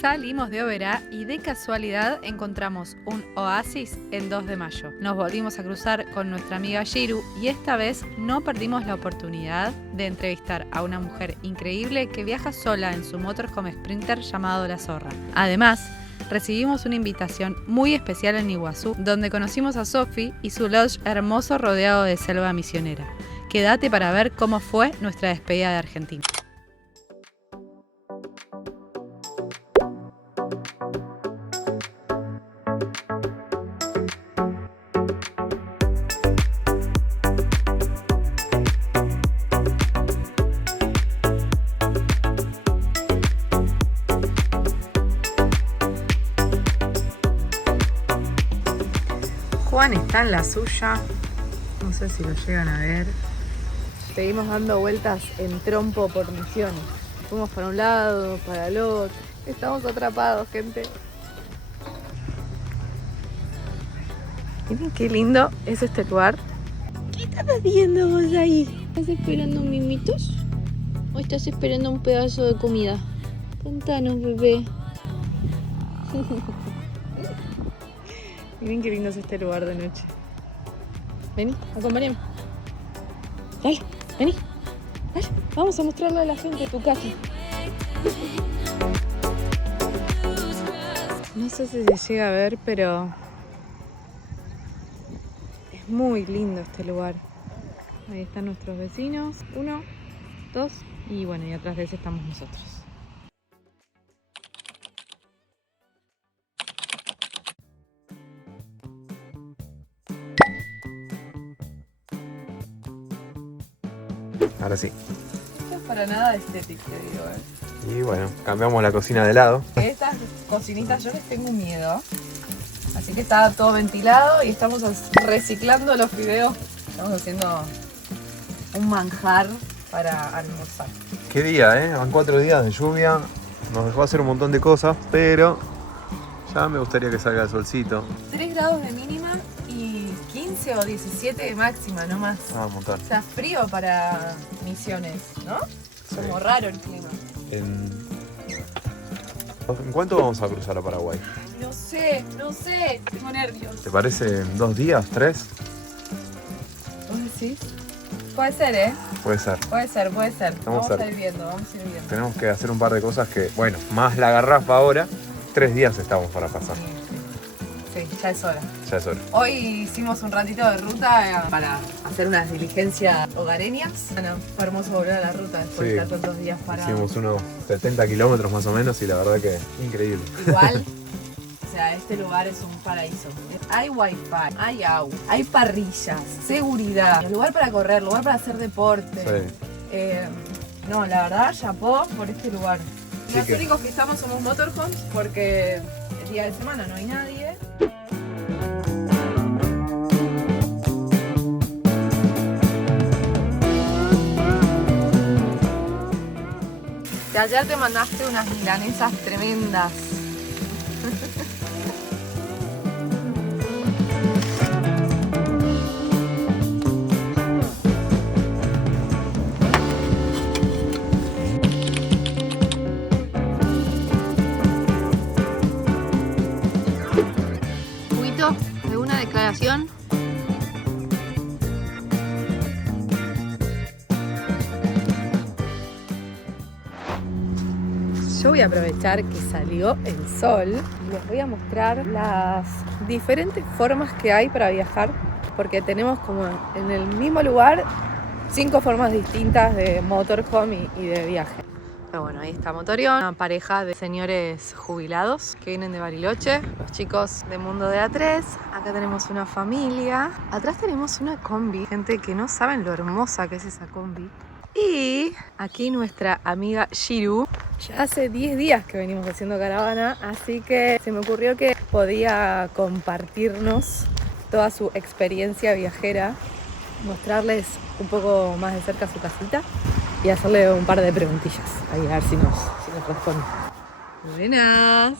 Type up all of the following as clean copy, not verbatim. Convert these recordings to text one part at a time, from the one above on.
Salimos de Oberá y de casualidad encontramos un oasis en 2 de mayo. Nos volvimos a cruzar con nuestra amiga Shiru y esta vez no perdimos la oportunidad de entrevistar a una mujer increíble que viaja sola en su motorhome Sprinter llamado La Zorra. Además, recibimos una invitación muy especial en Iguazú, donde conocimos a Sofi y su lodge hermoso rodeado de selva misionera. Quédate para ver cómo fue nuestra despedida de Argentina. Juan está en la suya, no sé si lo llegan a ver. Seguimos dando vueltas en trompo por Misiones. Fuimos para un lado, para el otro. Estamos atrapados, gente. Miren qué lindo es este lugar. ¿Qué estás haciendo vos ahí? ¿Estás esperando mimitos? ¿O estás esperando un pedazo de comida? Contanos, bebé. Miren qué lindo es este lugar de noche. Vení, acompáñame. Dale, vení. Dale, vamos a mostrarle a la gente tu casa. No sé si se llega a ver, pero es muy lindo este lugar. Ahí están nuestros vecinos. 1, 2 y bueno, y atrás de ese estamos nosotros. Ahora sí. No es para nada estético, te digo, Y bueno, cambiamos la cocina de lado. Estas cocinitas yo les tengo miedo. Así que está todo ventilado y estamos reciclando los fideos. Estamos haciendo un manjar para almorzar. Qué día, ¿eh? Van 4 días de lluvia. Nos dejó hacer un montón de cosas, pero ya me gustaría que salga el solcito. 3 grados de mínima y 15 o 17 de máxima, no más. Ah, un montón. O sea, frío para Misiones, ¿no? Sí. Como raro el clima. ¿En cuánto vamos a cruzar a Paraguay? No sé, tengo nervios. ¿Te parece en 2 días, 3? ¿Vos decís? Puede ser, ¿eh? Puede ser. Puede ser. Vamos cerca. a ir viendo. Tenemos que hacer un par de cosas que, bueno, más la garrafa ahora, 3 días estamos para pasar. Sí, ya es hora. Ya es hora. Hoy hicimos un ratito de ruta para hacer unas diligencias hogareñas. Bueno, fue hermoso volver a la ruta después de estar tantos días parados. Hicimos unos 70 kilómetros más o menos y la verdad que increíble. Igual, o sea, este lugar es un paraíso. Hay wifi, hay agua, hay parrillas, seguridad, lugar para correr, lugar para hacer deporte. Sí. No, la verdad, chapó por este lugar. Sí, Los únicos que estamos somos motorhomes porque el día de semana no hay nadie. De ayer te mandaste unas milanesas tremendas. ¿Juguito de una declaración? Yo voy a aprovechar que salió el sol y les voy a mostrar las diferentes formas que hay para viajar, porque tenemos como en el mismo lugar 5 formas distintas de motorhome y de viaje. Pero bueno, ahí está Motorión, una pareja de señores jubilados que vienen de Bariloche, los chicos de Mundo de A3. Acá tenemos una familia, atrás tenemos una combi, gente que no saben lo hermosa que es esa combi. Y aquí nuestra amiga Shiru. Ya hace 10 días que venimos haciendo caravana, así que se me ocurrió que podía compartirnos toda su experiencia viajera, mostrarles un poco más de cerca su casita y hacerle un par de preguntillas, ahí a ver si nos responde. Buenas.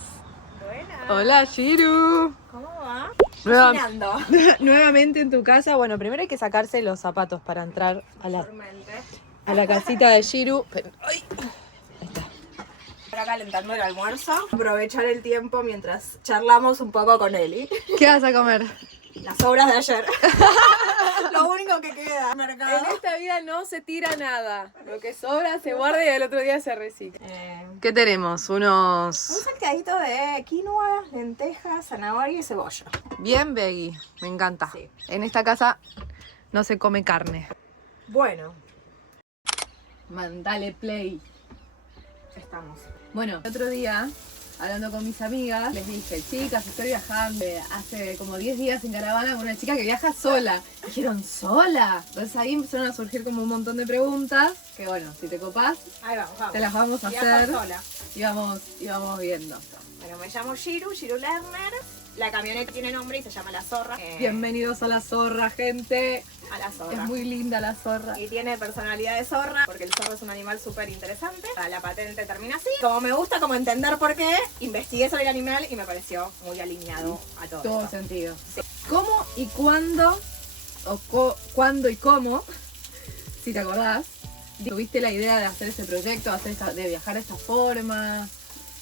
Hola Shiru. ¿Cómo va? Nueva- Cocinando. Nuevamente en tu casa. Bueno, primero hay que sacarse los zapatos para entrar a la casita de Shiru. Pero, ay, ahí está. acá calentando el almuerzo. Aprovechar el tiempo mientras charlamos un poco con Eli. ¿Qué vas a comer? Las sobras de ayer. Lo único que queda. Mercado. En esta vida no se tira nada. Lo que sobra se guarda y el otro día se recicla. ¿Qué tenemos? Un Unos... salteadito de quinoa, lentejas, zanahoria y cebolla. Bien veggie. Me encanta. Sí. En esta casa no se come carne. Bueno, Mandale play. estamos. Bueno, el otro día, hablando con mis amigas, les dije, chicas, estoy viajando hace como 10 días en caravana con una chica que viaja sola. Dijeron, ¿sola? Entonces ahí empezaron a surgir como un montón de preguntas, que bueno, si te copás, Ahí vamos. te las vamos a Viajo hacer sola. y vamos viendo. Bueno, me llamo Shiru Lerner. La camioneta tiene nombre y se llama La Zorra. Bienvenidos a La Zorra, gente. A La Zorra. Es muy linda La Zorra. Y tiene personalidad de zorra, porque el zorro es un animal súper interesante. La patente termina así. Como me gusta como entender por qué, investigué sobre el animal y me pareció muy alineado a todo Todo esto. sentido. Sí. ¿Cómo y cuándo, cuándo y cómo, si te acordás, tuviste la idea de hacer ese proyecto, de viajar de esta forma?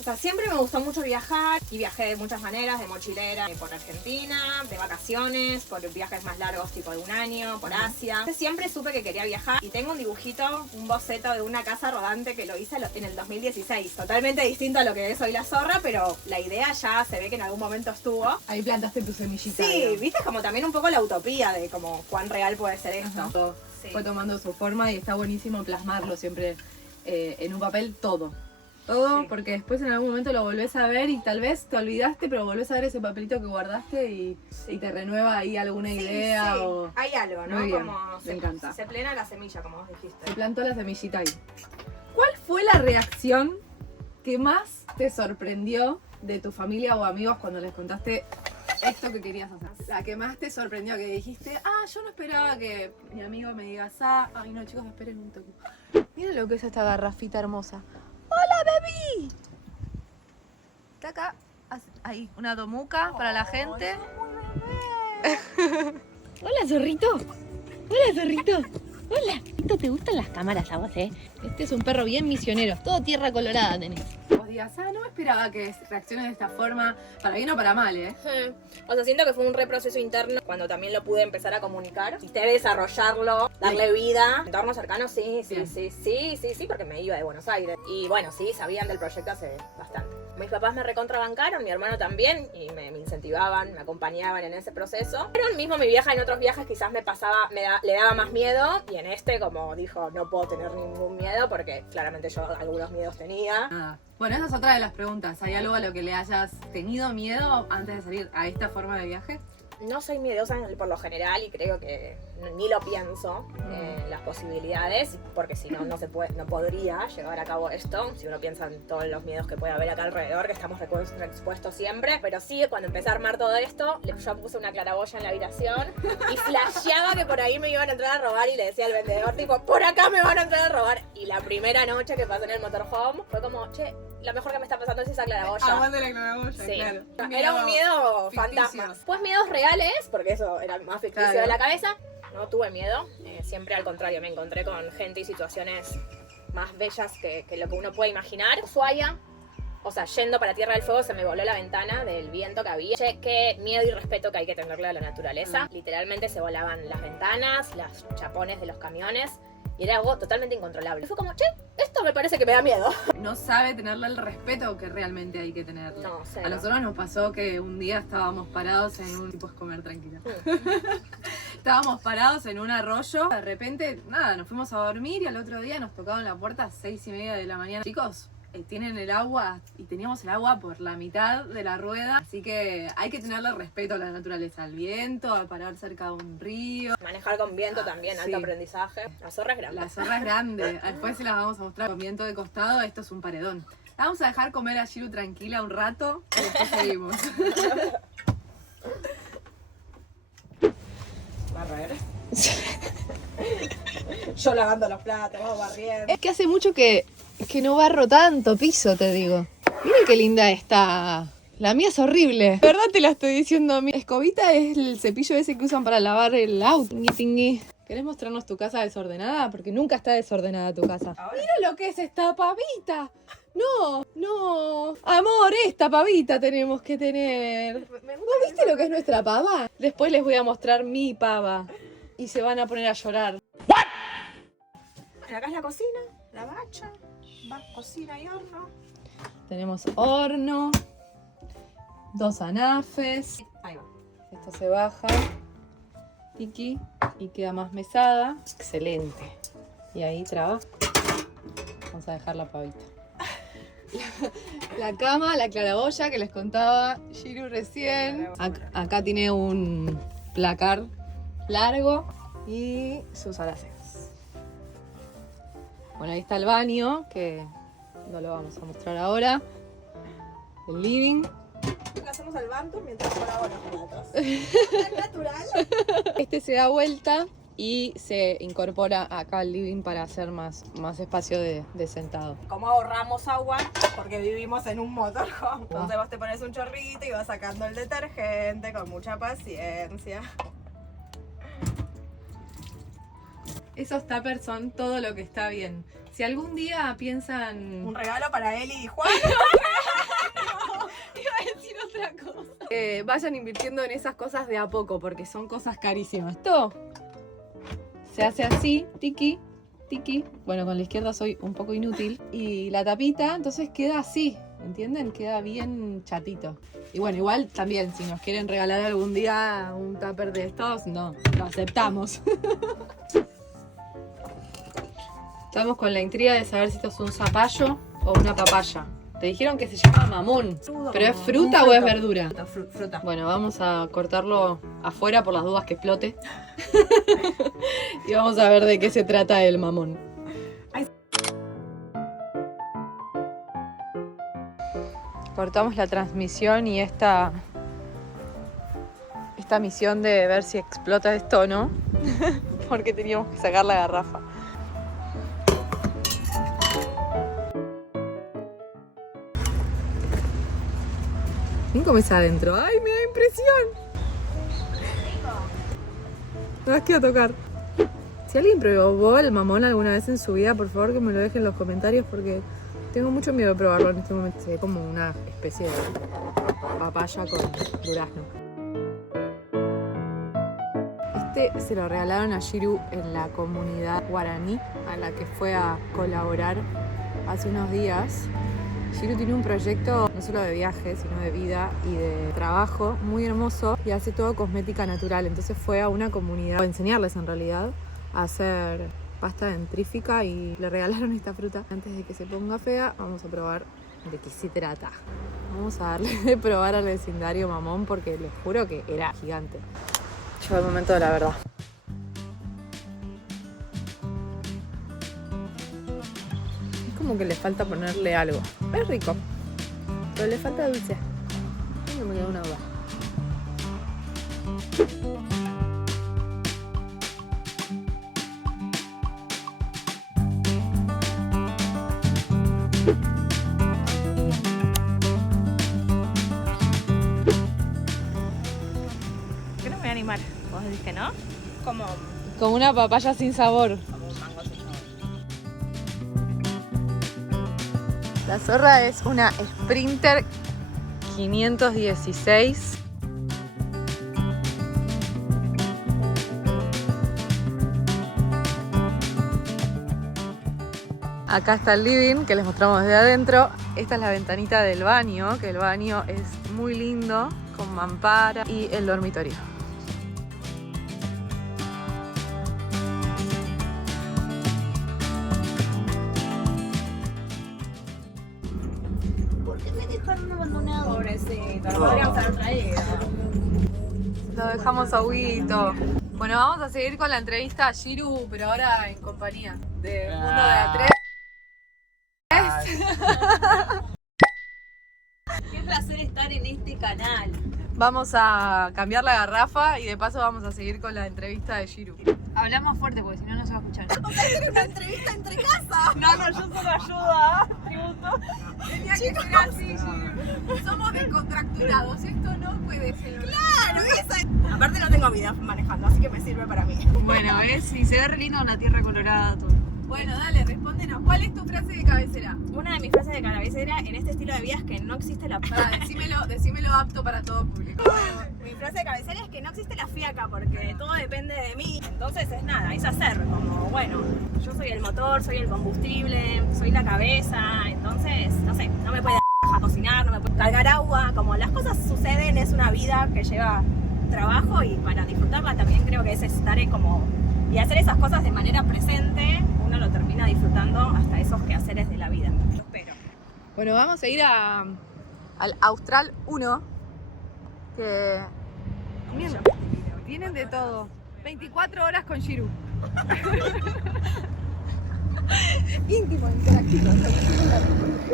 O sea, siempre me gustó mucho viajar y viajé de muchas maneras, de mochilera, por Argentina, de vacaciones, por viajes más largos tipo de un año, por Asia. Siempre supe que quería viajar y tengo un dibujito, un boceto de una casa rodante que lo hice en el 2016. Totalmente distinto a lo que es hoy La Zorra, pero la idea ya se ve que en algún momento estuvo. Ahí plantaste tu semillita. Sí, digamos. viste como también un poco la utopía de como cuán real puede ser esto. Ajá. Sí. Fue tomando su forma y está buenísimo plasmarlo siempre en un papel todo. Todo, Sí. porque después en algún momento lo volvés a ver y tal vez te olvidaste, pero volvés a ver ese papelito que guardaste y te renueva ahí alguna idea sí. o... Hay algo, ¿no? Muy bien, Como me encanta. se plena la semilla, como vos dijiste. Se plantó la semillita ahí. ¿Cuál fue la reacción que más te sorprendió de tu familia o amigos cuando les contaste esto que querías hacer? La que más te sorprendió, que dijiste, yo no esperaba que mi amigo me diga, ay no chicos, esperen un toque. Miren lo que es esta garrafita hermosa. ¡Hola, baby! Está acá, ahí, una domuca para la gente. Hola, zorrito. Hola, zorrito. Hola. ¿Te gustan las cámaras a vos, Este es un perro bien misionero. Todo tierra colorada tenés. Vos digas, no me esperaba que reacciones de esta forma, para bien o para mal, O sea, siento que fue un reproceso interno cuando también lo pude empezar a comunicar. Intenté desarrollarlo, darle vida. Entornos cercanos, sí, porque me iba de Buenos Aires. Y bueno, sí, sabían del proyecto hace bastante. Mis papás me recontrabancaron, mi hermano también, y me incentivaban, me acompañaban en ese proceso. Pero mismo mi vieja en otros viajes quizás le daba más miedo, y en este como dijo, no puedo tener ningún miedo, porque claramente yo algunos miedos tenía. Nada. Bueno, esa es otra de las preguntas. ¿Hay algo a lo que le hayas tenido miedo antes de salir a esta forma de viaje? No soy miedosa por lo general y creo que ni lo pienso en las posibilidades, porque si no, no podría llevar a cabo esto. Si uno piensa en todos los miedos que puede haber acá alrededor, que estamos expuestos siempre. Pero sí, cuando empecé a armar todo esto, yo puse una claraboya en la habitación y flasheaba que por ahí me iban a entrar a robar y le decía al vendedor, tipo, por acá me van a entrar a robar. Y la primera noche que pasé en el motorhome fue como, che, lo mejor que me está pasando es esa claraboya. Aguante la claraboya, Sí. claro. Era un miedo ficticio. fantasma. Pues miedos reales, porque eso era más ficticio Claro. de la cabeza. No tuve miedo, siempre al contrario, me encontré con gente y situaciones más bellas que lo que uno puede imaginar. Ushuaia, o sea, yendo para Tierra del Fuego se me voló la ventana del viento que había. Che, qué miedo y respeto que hay que tenerle a la naturaleza. Literalmente se volaban las ventanas, los chapones de los camiones. Y era algo totalmente incontrolable. Y fue como, che, esto me parece que me da miedo. No sabe tenerle el respeto que realmente hay que tenerle. No, cero. A nosotros nos pasó que un día estábamos parados en un... Puedes comer tranquila. Estábamos parados en un arroyo. De repente, nada, nos fuimos a dormir y al otro día nos tocaban la puerta a 6:30 de la mañana. Chicos, tienen el agua y teníamos el agua por la mitad de la rueda. Así que hay que tenerle respeto a la naturaleza, al viento, a parar cerca de un río. Manejar con viento también, sí. alto aprendizaje. La zorra es grande. La zorra es grande. Después se las vamos a mostrar con viento de costado. Esto es un paredón. La vamos a dejar comer a Shiru tranquila un rato y después seguimos. Barrer. Yo lavando los platos, vos barriendo. Es que hace mucho que no barro tanto piso, te digo. Miren qué linda está. La mía es horrible. De verdad te la estoy diciendo a mí. Escobita es el cepillo ese que usan para lavar el auto. Tingui, tingui. ¿Querés mostrarnos tu casa desordenada? Porque nunca está desordenada tu casa. Ahora. Mira lo que es esta pavita. No, no. Amor, esta pavita tenemos que tener. ¿Vos viste lo que es nuestra pava? Después les voy a mostrar mi pava. Y se van a poner a llorar. Bueno, acá es la cocina, la bacha, cocina y horno. Tenemos horno, 2 anafes. Ahí va. Esto se baja, tiki, y queda más mesada. Excelente. Y ahí traba. Vamos a dejar la pavita. La cama, la claraboya que les contaba Shiru recién. Acá tiene un placar largo y sus alacenas. Bueno, ahí está el baño, que no lo vamos a mostrar ahora. El living. Le hacemos el bantu mientras por ahora nosotros. Es natural. Este se da vuelta y se incorpora acá al living para hacer más espacio de sentado. ¿Cómo ahorramos agua? Porque vivimos en un motorhome. Entonces vos te pones un chorrito y vas sacando el detergente con mucha paciencia. Esos tuppers son todo lo que está bien. Si algún día piensan... Un regalo para Eli y Juan. Iba a decir otra cosa. Vayan invirtiendo en esas cosas de a poco, porque son cosas carísimas. Esto se hace así, tiki, tiki. Bueno, con la izquierda soy un poco inútil. Y la tapita, entonces queda así, ¿entienden? Queda bien chatito. Y bueno, igual también, si nos quieren regalar algún día un tupper de estos, no, lo aceptamos. Estamos con la intriga de saber si esto es un zapallo o una papaya. Te dijeron que se llama mamón. ¿Pero es fruta o es verdura? Fruta. Bueno, vamos a cortarlo afuera por las dudas que explote. Y vamos a ver de qué se trata el mamón. Cortamos la transmisión y esta misión de ver si explota esto o no. Porque teníamos que sacar la garrafa. ¿Quién comes adentro? ¡Ay, me da impresión! No las quiero tocar. Si alguien probó el mamón alguna vez en su vida, por favor que me lo dejen en los comentarios porque tengo mucho miedo de probarlo en este momento. Se ve como una especie de papaya con durazno. Este se lo regalaron a Shiru en la comunidad guaraní a la que fue a colaborar hace unos días. Shiru tiene un proyecto no solo de viaje, sino de vida y de trabajo muy hermoso y hace todo cosmética natural. Entonces fue a una comunidad, a enseñarles en realidad, a hacer pasta dentrífica y le regalaron esta fruta. Antes de que se ponga fea, vamos a probar de qué se trata. Vamos a darle de probar al vecindario mamón porque les juro que era gigante. Llegó el momento de la verdad. Como que le falta ponerle algo. Es rico, pero le falta dulce. No me queda una duda. Yo no me voy a animar. Vos decís que no. Como una papaya sin sabor. un mango sin sabor. La zorra es una Sprinter 516. Acá está el living que les mostramos desde adentro. Esta es la ventanita del baño, que el baño es muy lindo, con mampara, y el dormitorio. Pobrecito, lo podríamos haber traído. Lo dejamos a Huguito. Bueno, vamos a seguir con la entrevista a Shiru, pero ahora en compañía de Mundo de A3. Qué placer estar en este canal. Vamos a cambiar la garrafa y de paso vamos a seguir con la entrevista de Shiru. Hablamos fuerte porque si no, no se va a escuchar. ¿Tienes una entrevista entre casa? No, yo solo ayuda. Tributo. Tenía que ser así, Somos descontracturados. Esto no puede ser. claro, esa. Aparte no tengo vida manejando, así que me sirve para mí. Bueno, ¿ves? Y se ve re lindo en la tierra colorada todo. Bueno, dale, respóndenos. ¿Cuál es tu frase de cabecera? Una de mis frases de cabecera en este estilo de vida es que no existe la... Decímelo apto para todo público. Mi frase de cabecera es que no existe la fiaca porque todo depende de mí. Entonces es nada, es hacer, como bueno, yo soy el motor, soy el combustible, soy la cabeza, entonces, no sé, no me puede a cocinar, no me puede cargar agua, como las cosas suceden, es una vida que lleva trabajo y para disfrutarla también creo que es estar como y hacer esas cosas de manera presente, uno lo termina disfrutando hasta esos quehaceres de la vida. Yo espero. Bueno, vamos a ir al Austral 1, que tienen de todo. 24 horas con Shiru. Íntimo, interactivo.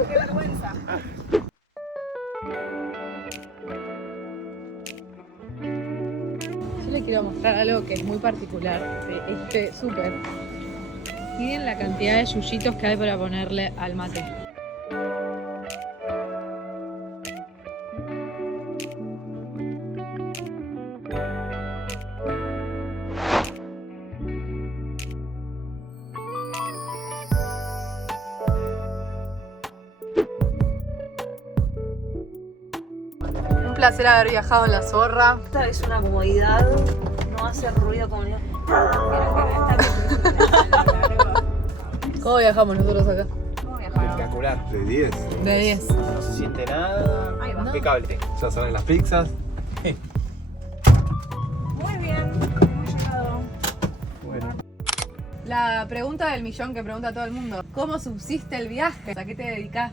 ¡Qué vergüenza! Yo les quiero mostrar algo que es muy particular de este súper. Miren la cantidad de yuyitos que hay para ponerle al mate. Un placer haber viajado en la zorra. Esta es una comodidad, no hace ruido como... ¿Cómo viajamos nosotros acá? Espectacular. De 10. De 10. No se siente nada. Ahí va. Impecable. Ya saben las pizzas. Muy bien, hemos llegado. Bueno. La pregunta del millón que pregunta todo el mundo. ¿Cómo subsiste el viaje? ¿A qué te dedicas?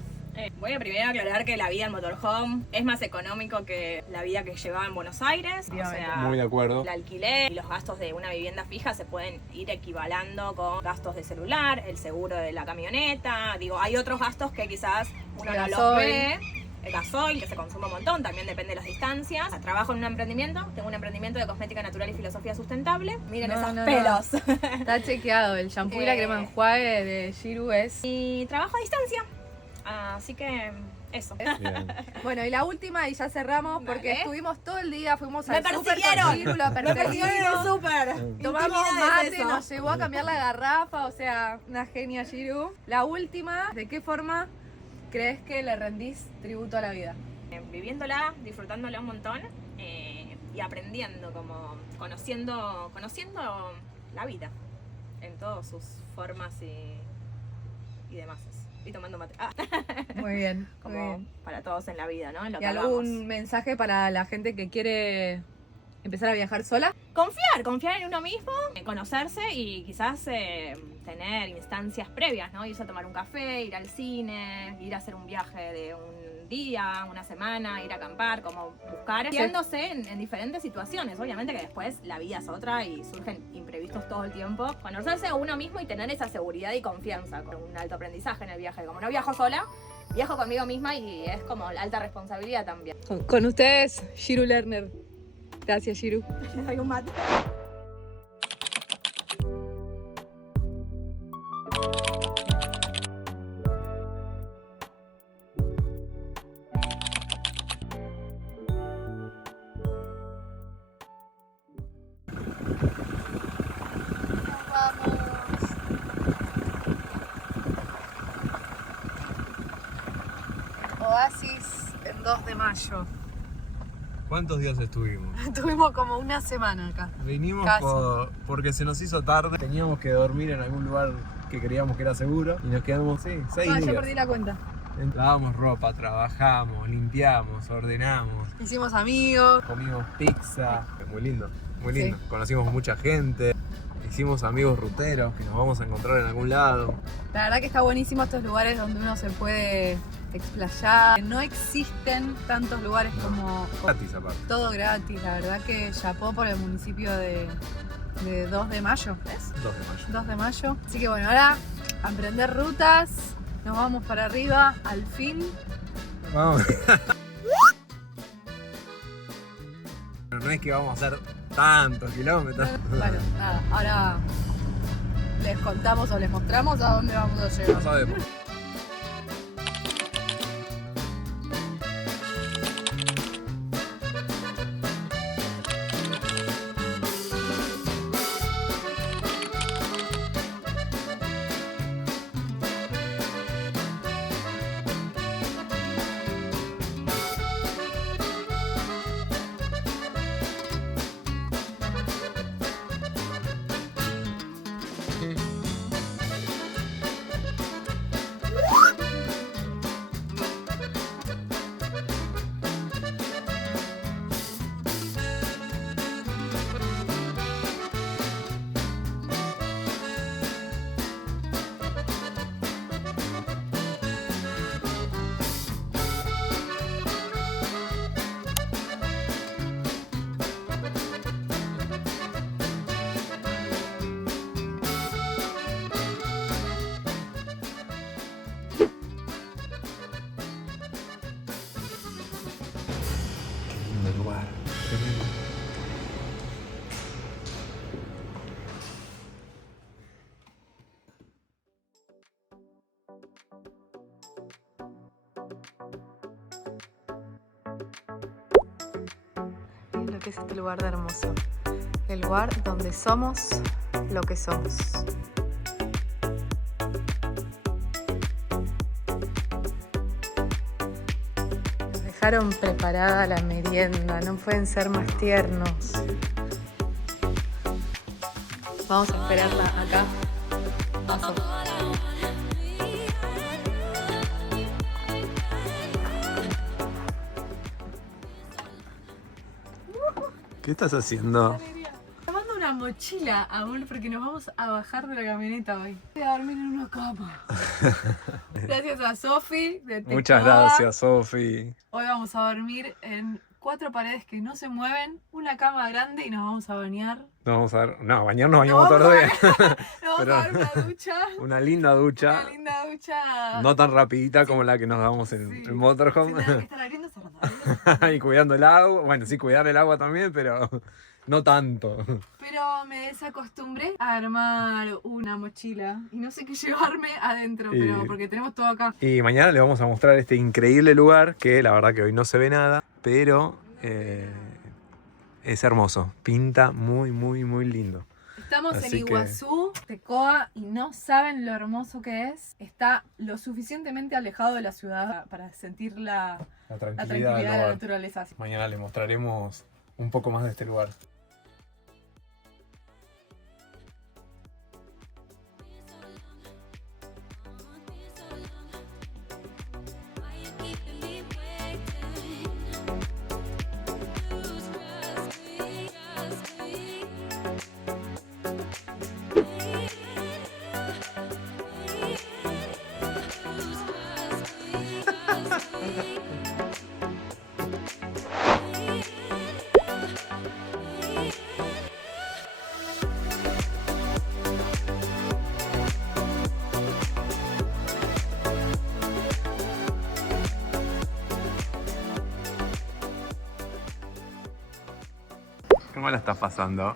Voy a primero aclarar que la vida en motorhome es más económico que la vida que llevaba en Buenos Aires. O sea, Muy de acuerdo. el alquiler y los gastos de una vivienda fija se pueden ir equivalando con gastos de celular, el seguro de la camioneta. Digo, hay otros gastos que quizás uno no los ve. El gasoil, que se consume un montón, también depende de las distancias. Trabajo en un emprendimiento, tengo un emprendimiento de cosmética natural y filosofía sustentable. Miren esos pelos. Está chequeado, el shampoo y la crema enjuague de Shiru es... Y trabajo a distancia. Así que eso. Bien. Bueno, y la última y ya cerramos porque Dale. estuvimos todo el día, fuimos Me al súper persiguieron. con Shiru, la Me persiguieron en el perseguimos. súper. Tomamos Intimidad es mate, eso. nos llevó a cambiar la garrafa, o sea, una genia Shiru. La última, ¿de qué forma crees que le rendís tributo a la vida? Viviéndola, disfrutándola un montón y aprendiendo, como conociendo la vida en todas sus formas y demás. Y tomando mate. Muy bien, Como muy bien. para todos en la vida, ¿no? En lo ¿Y que algún hagamos. mensaje para la gente que quiere empezar a viajar sola? Confiar en uno mismo, conocerse y quizás tener instancias previas, ¿no? Irse a tomar un café, ir al cine, ir a hacer un viaje de un día, una semana, ir a acampar, como buscar haciéndose en diferentes situaciones. Obviamente que después la vida es otra y surgen imprevistos todo el tiempo. Conocerse a uno mismo y tener esa seguridad y confianza con un alto aprendizaje en el viaje. Como no viajo sola, viajo conmigo misma y es como la alta responsabilidad también. Con ustedes, Shiru Lerner. Gracias, Shiru. Hay un mate. Oasis en 2 de mayo. ¿Cuántos días estuvimos? Tuvimos como una semana acá. Vinimos Casi. porque se nos hizo tarde. Teníamos que dormir en algún lugar que creíamos que era seguro. Y nos quedamos, 6 Ah, días. yo perdí la cuenta. Lavamos ropa, trabajamos, limpiamos, ordenamos, Hicimos amigos. comimos pizza. Muy lindo, muy lindo. Sí. Conocimos mucha gente. Hicimos amigos ruteros que nos vamos a encontrar en algún lado. La verdad que está buenísimo estos lugares donde uno se puede explayar. No existen tantos lugares como Gratis aparte. todo gratis. La verdad que chapó por el municipio de 2 de mayo. ¿Es? 2 de mayo. 2 de mayo. Así que bueno, ahora a emprender rutas. Nos vamos para arriba, al fin. Vamos. Pero no es que vamos a hacer tantos kilómetros. Bueno, nada, ahora les contamos o les mostramos a dónde vamos a No llegar. sabemos. qué es este lugar de hermoso. El lugar donde somos lo que somos. Nos dejaron preparada la merienda, no pueden ser más tiernos. Vamos a esperarla acá. Paso. ¿Qué estás haciendo? Tomando una mochila, amor, porque nos vamos a bajar de la camioneta hoy. Voy a dormir en una cama. Gracias a Sofi de Tecoa. Muchas gracias, Sofi. Hoy vamos a dormir en 4 paredes que no se mueven, una cama grande y nos vamos a bañar. Nos vamos a ver. No, bañarnos bañamos todos los días. Nos vamos Pero- a dar una ducha. Una linda ducha. Una linda ducha. No tan rapidita como la que nos damos en Sí. el motorhome. Se tendrá que estar abriendo, cerrando. Y cuidando el agua. Bueno, sí, cuidar el agua también, pero no tanto. Pero me desacostumbré a armar una mochila y no sé qué llevarme adentro, Y- pero porque tenemos todo acá. Y mañana les vamos a mostrar este increíble lugar que la verdad que hoy no se ve nada, pero es hermoso. Pinta muy, muy, muy lindo. Estamos Así en que- Iguazú, Tecoa, y no saben lo hermoso que es. Está lo suficientemente alejado de la ciudad para sentir la tranquilidad de la naturaleza. Mañana les mostraremos un poco más de este lugar. ¿Cómo la estás pasando?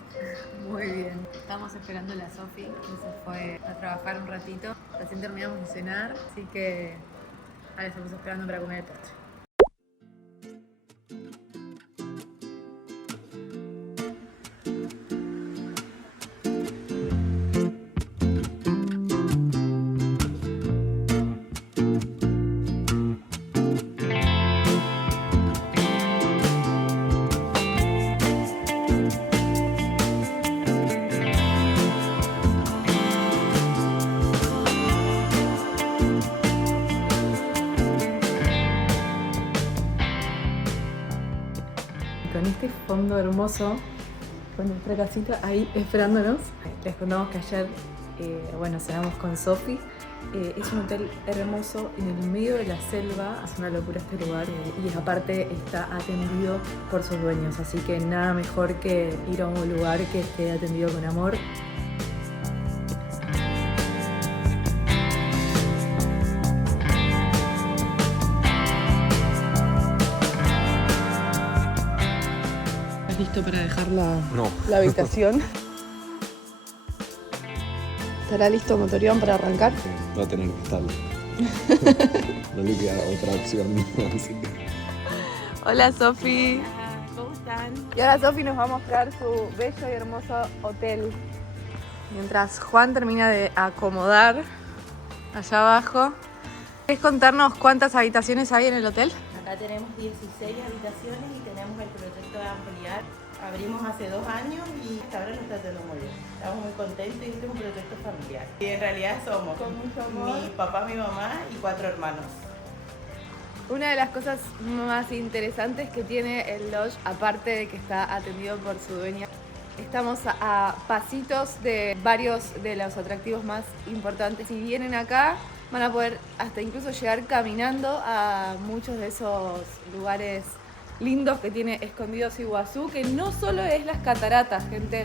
Muy bien. Estamos esperando a la Sofi, que se fue a trabajar un ratito. Recién terminamos de cenar, así que ahora estamos esperando para comer el postre. Con este fondo hermoso, con nuestra casita ahí esperándonos. Les contamos que ayer, cenamos con Sofi. Es un hotel hermoso en el medio de la selva, es una locura este lugar y aparte está atendido por sus dueños, así que nada mejor que ir a un lugar que esté atendido con amor. ¿Estás listo para dejar la No. habitación? ¿Estará listo Motorión para arrancar? Va a tener que estar. No le queda otra opción. Así que... Hola Sofi. ¿Cómo están? Y ahora Sofi nos va a mostrar su bello y hermoso hotel. Mientras Juan termina de acomodar allá abajo. ¿Querés contarnos cuántas habitaciones hay en el hotel? Acá tenemos 16 habitaciones y tenemos el proyecto de ampliar. Abrimos hace 2 años y hasta ahora nos está yendo muy bien. Estamos muy contentos y este es un proyecto familiar. Y en realidad somos mi papá, mi mamá y 4 hermanos. Una de las cosas más interesantes que tiene el lodge, aparte de que está atendido por su dueña, estamos a pasitos de varios de los atractivos más importantes. Si vienen acá, van a poder hasta incluso llegar caminando a muchos de esos lugares lindos que tiene escondidos Iguazú, que no solo es las cataratas, gente.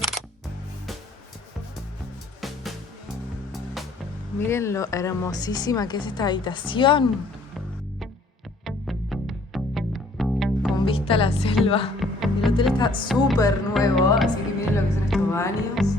Miren lo hermosísima que es esta habitación. Con vista a la selva. El hotel está súper nuevo, así que miren lo que son estos baños.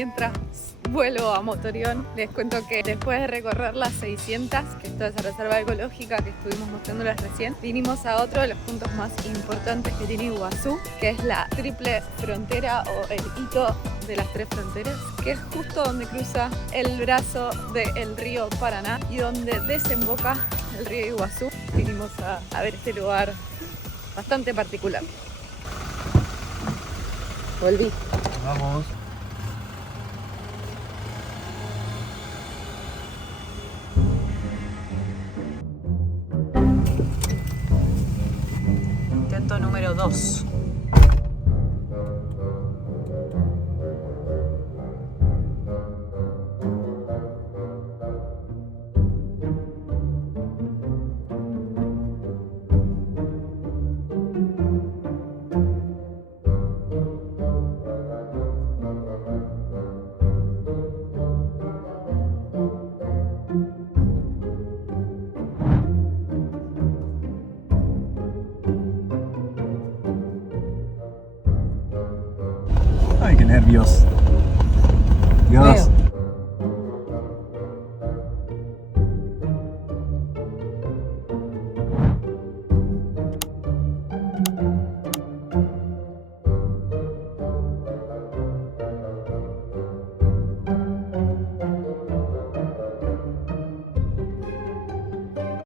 mientras vuelvo a Motorión. Les cuento que después de recorrer las 600, que es toda esa reserva ecológica que estuvimos mostrándoles recién, vinimos a otro de los puntos más importantes que tiene Iguazú, que es la triple frontera o el hito de las 3 fronteras, que es justo donde cruza el brazo del río Paraná y donde desemboca el río Iguazú. Vinimos a ver este lugar bastante particular. Volví. Vamos. Intento número 2. Ay, qué nervios. Dios.